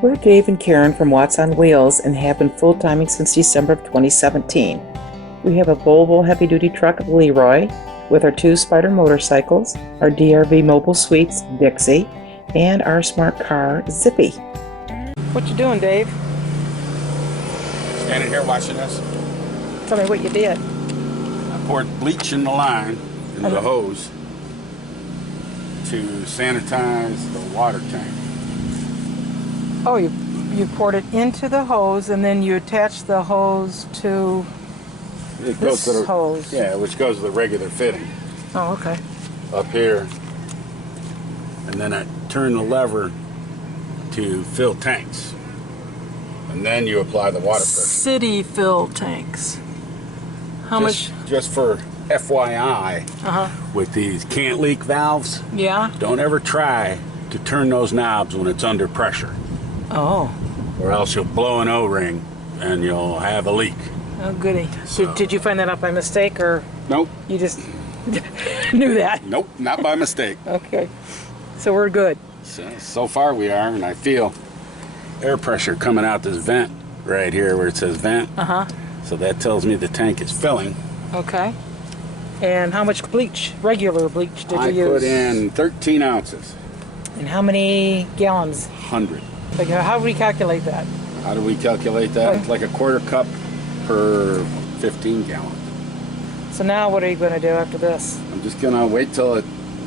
We're Dave and Karen from Watts on Wheels and have been full-timing since December of 2017. We have a Volvo heavy-duty truck Leroy with our 2 Spider motorcycles, our DRV mobile suites Dixie, and our smart car Zippy. What you doing, Dave? Standing here watching this. Tell me what you did. I poured bleach in the line, into the hose, to sanitize the water tank. Oh, you poured it into the hose and then you attached the hose to this hose. Yeah, which goes to the regular fitting. Oh, okay. Up here. And then I turn the lever to fill tanks. And then you apply the water pressure. City fill tanks. How much? Just for FYI, with these KantLeak valves, don't ever try to turn those knobs when it's under pressure. Oh. Or else you'll blow an O-ring and you'll have a leak. Oh, goody. So, did you find that out by mistake, or? Nope. You just knew that? Nope, not by mistake. Okay. So we're good. So far we are, and I feel air pressure coming out this vent right here where it says vent. So that tells me the tank is filling. Okay. And how much bleach, regular bleach, did you use? I put in 13 ounces. And how many gallons? 100. Like, how do we calculate that? How do we calculate that? It's like a quarter cup per 15 gallons. So now what are you going to do after this? I'm just going to wait till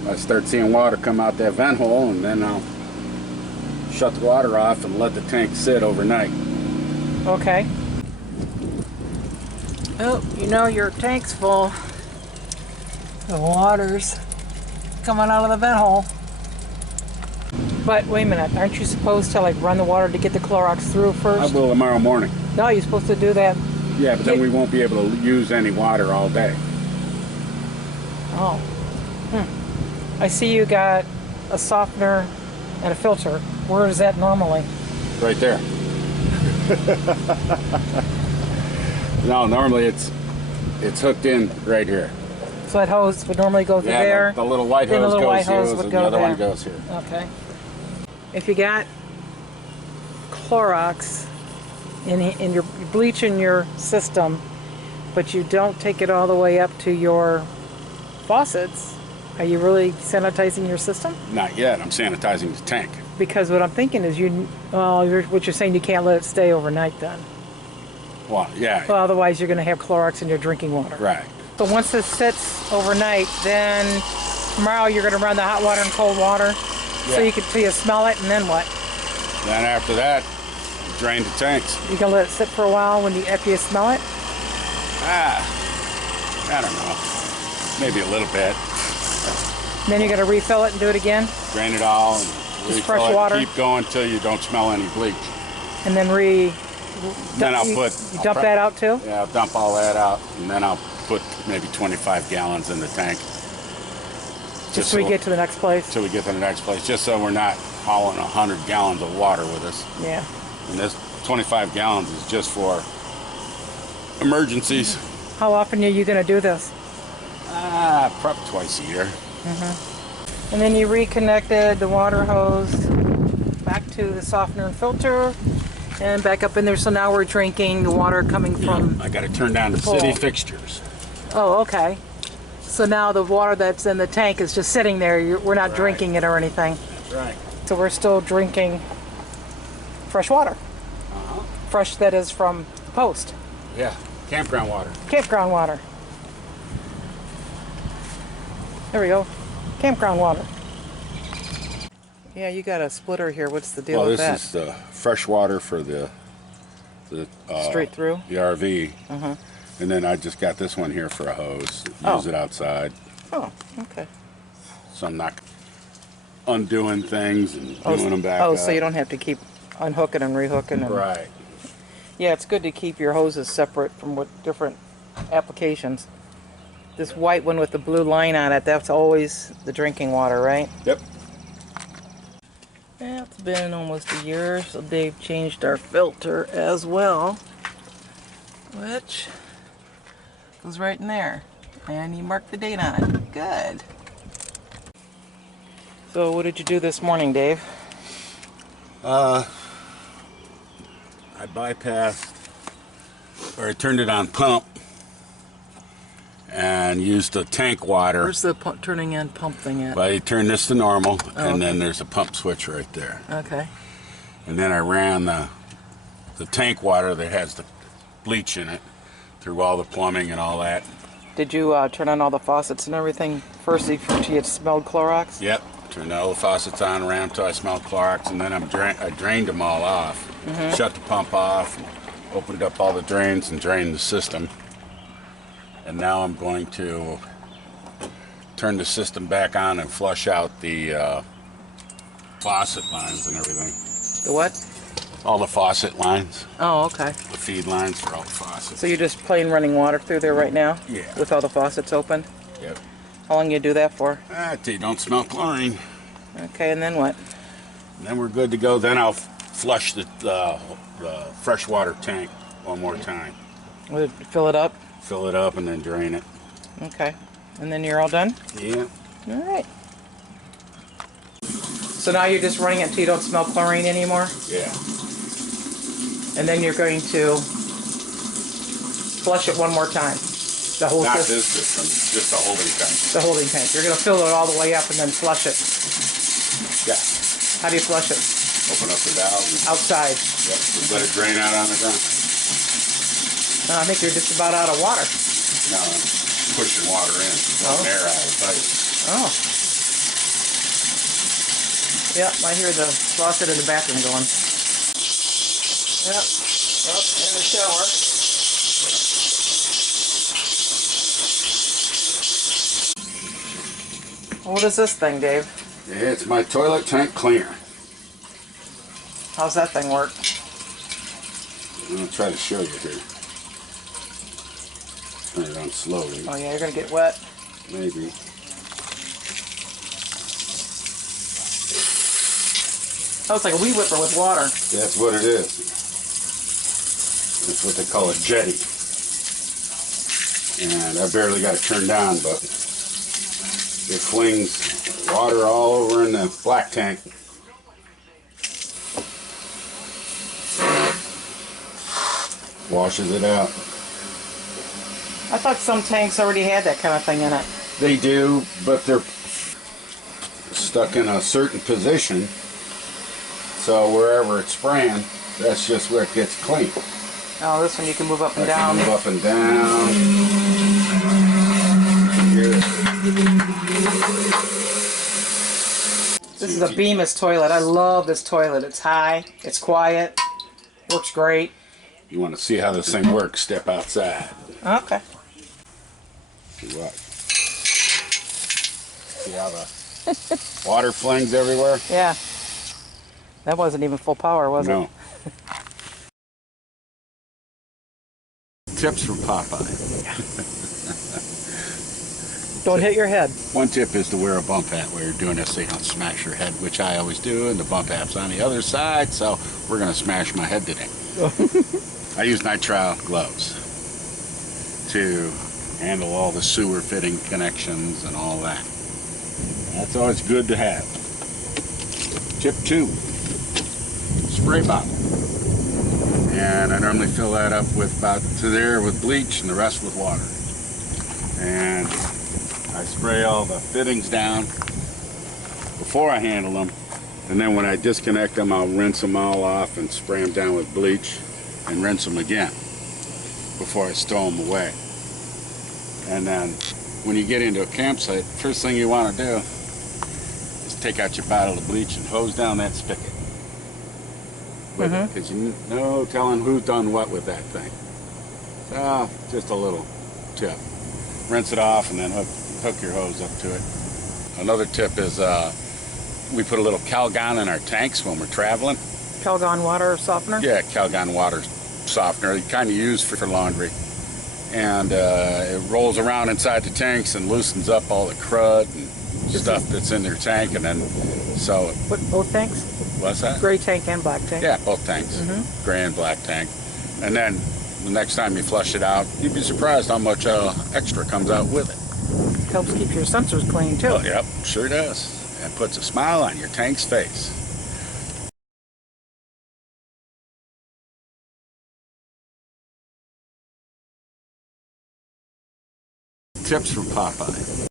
I start seeing water come out that vent hole, and then I'll shut the water off and let the tank sit overnight. Okay. Oh, you know your tank's full. The water's coming out of the vent hole. But wait a minute, aren't you supposed to like run the water to get the Clorox through first? I will tomorrow morning. No, you're supposed to do that. Yeah, but then we won't be able to use any water all day. Oh. I see you got a softener and a filter. Where is that normally? Right there. No, normally it's hooked in right here. So that hose would normally go through there. The little white hose goes here, and the other one goes here. Okay. If you got Clorox in your bleach in your system, but you don't take it all the way up to your faucets, are you really sanitizing your system? Not yet. I'm sanitizing the tank. Because what I'm thinking is what you're saying, you can't let it stay overnight then. Well, yeah. Well, otherwise you're going to have Clorox in your drinking water. Right. So once this sits overnight, then tomorrow you're going to run the hot water and cold water, so you smell it, and then what? Then after that, drain the tanks. You can let it sit for a while after you smell it? I don't know. Maybe a little bit. Then you're going to refill it and do it again? Drain it all and just fresh water. Keep going till you don't smell any bleach. And then then I'll dump that out too? Yeah, I'll dump all that out, and then I'll put maybe 25 gallons in the tank. Just so we get to the next place? Till we get to the next place, just so we're not hauling 100 gallons of water with us. Yeah. And this 25 gallons is just for emergencies. How often are you going to do this? Probably twice a year. And then you reconnected the water hose back to the softener and filter and back up in there. So now we're drinking the water coming from... I got to turn down the city fixtures. Oh, okay. So now the water that's in the tank is just sitting there. We're not drinking it or anything. That's right. So we're still drinking fresh water. Fresh, that is, from the post. Yeah, campground water. Campground water. There we go. Campground water. Yeah, you got a splitter here. What's the deal with that? Well, this is the fresh water for the straight through? The RV. And then I just got this one here for a hose. Use it outside. Oh, okay. So I'm not undoing things and doing them back up. So you don't have to keep unhooking and rehooking. Right. Yeah, it's good to keep your hoses separate from different applications. This white one with the blue line on it, that's always the drinking water, right? Yep. Yeah, it's been almost a year, so they've changed our filter as well, which goes right in there. And you marked the date on it. Good. So what did you do this morning, Dave? I bypassed, or I turned it on pump and used the tank water. Where's the turning in pump thing at? Well, you turn this to normal, Oh, and okay. then there's a pump switch right there. Okay. And then I ran the tank water that has the bleach in it through all the plumbing and all that. Did you turn on all the faucets and everything first after you smelled Clorox? Yep. Turned all the faucets on around until I smelled Clorox, and then I drained them all off. Shut the pump off, opened up all the drains and drained the system. And now I'm going to turn the system back on and flush out the faucet lines and everything. The what? All the faucet lines, Oh, okay. the feed lines for all the faucets. So you're just plain running water through there right now? Yeah. With all the faucets open? Yep. How long you do that for? Till you don't smell chlorine. Okay, and then what? And then we're good to go. Then I'll flush the freshwater tank one more time. Will it fill it up? Fill it up and then drain it. Okay. And then you're all done? Yeah. All right. So now you're just running it until you don't smell chlorine anymore? Yeah. And then you're going to flush it one more time. The whole Not system. this system, just the holding tank. The holding tank. You're going to fill it all the way up and then flush it. Yeah. How do you flush it? Open up the valve. And, Outside. yep. Just let it drain out on the ground. I think you're just about out of water. No, I'm pushing water in. Letting air out of the pipe. Oh. Yep, I hear the faucet in the bathroom going. Yep. Yep, in the shower. What is this thing, Dave? It's my toilet tank cleaner. How's that thing work? I'm going to try to show you here. Turn it on slowly. Oh yeah, you're going to get wet. Maybe. Oh, it's like a weed whipper with water. That's what it is. That's what they call a jetty. And I barely got it turned on, but it flings water all over in the black tank. Washes it out. I thought some tanks already had that kind of thing in it. They do, but they're stuck in a certain position. So wherever it's spraying, that's just where it gets clean. Oh, this one you can move up and I down. can move up and down. Here. This is a Bemis toilet. I love this toilet. It's high, it's quiet, works great. You want to see how this thing works, step outside. Okay. See what? See how the water flings everywhere? Yeah. That wasn't even full power, was it? No. Tips from Popeye. Don't hit your head. One tip is to wear a bump hat while you're doing this so you don't smash your head, which I always do, and the bump hat's on the other side, so we're going to smash my head today. I use nitrile gloves to handle all the sewer fitting connections and all that. That's always good to have. Tip 2, spray bottle. And I normally fill that up with about to there with bleach and the rest with water. And I spray all the fittings down before I handle them. And then when I disconnect them, I'll rinse them all off and spray them down with bleach and rinse them again before I stow them away. And then when you get into a campsite, first thing you want to do is take out your bottle of bleach and hose down that spigot with it, because you no telling who's done what with that thing. So just a little tip. Rinse it off and then hook your hose up to it. Another tip is we put a little Calgon in our tanks when we're traveling. Calgon water softener? Yeah, Calgon water softener. You kind of use for laundry. And it rolls around inside the tanks and loosens up all the crud and stuff that's in their tank. And then, so... What, both tanks? What's that? Gray tank and black tank? Yeah, both tanks. Gray and black tank. And then the next time you flush it out, you'd be surprised how much extra comes out with it. Helps keep your sensors clean too. Oh, yep, sure does. And puts a smile on your tank's face. tips from Popeye.